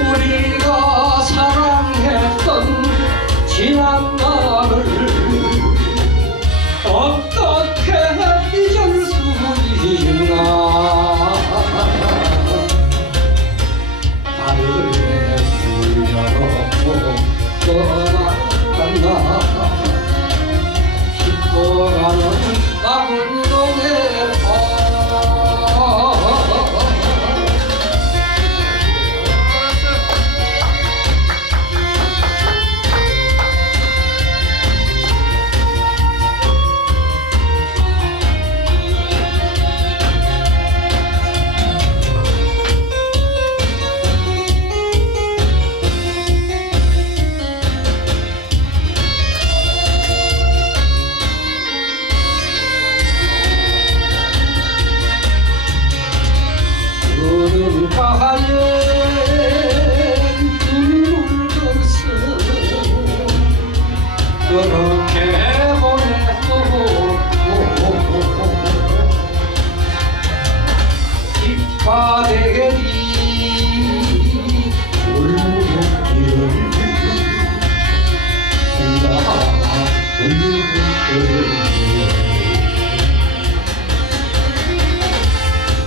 우리가 사랑했던 지난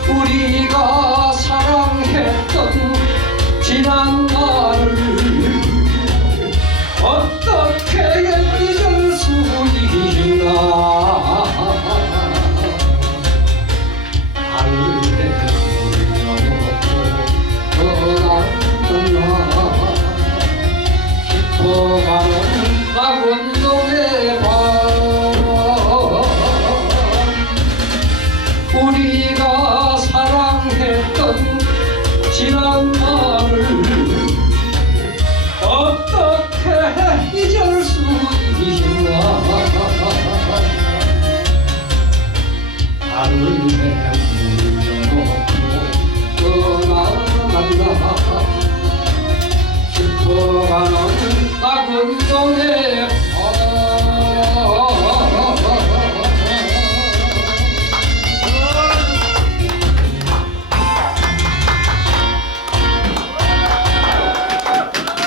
우리가 you go there.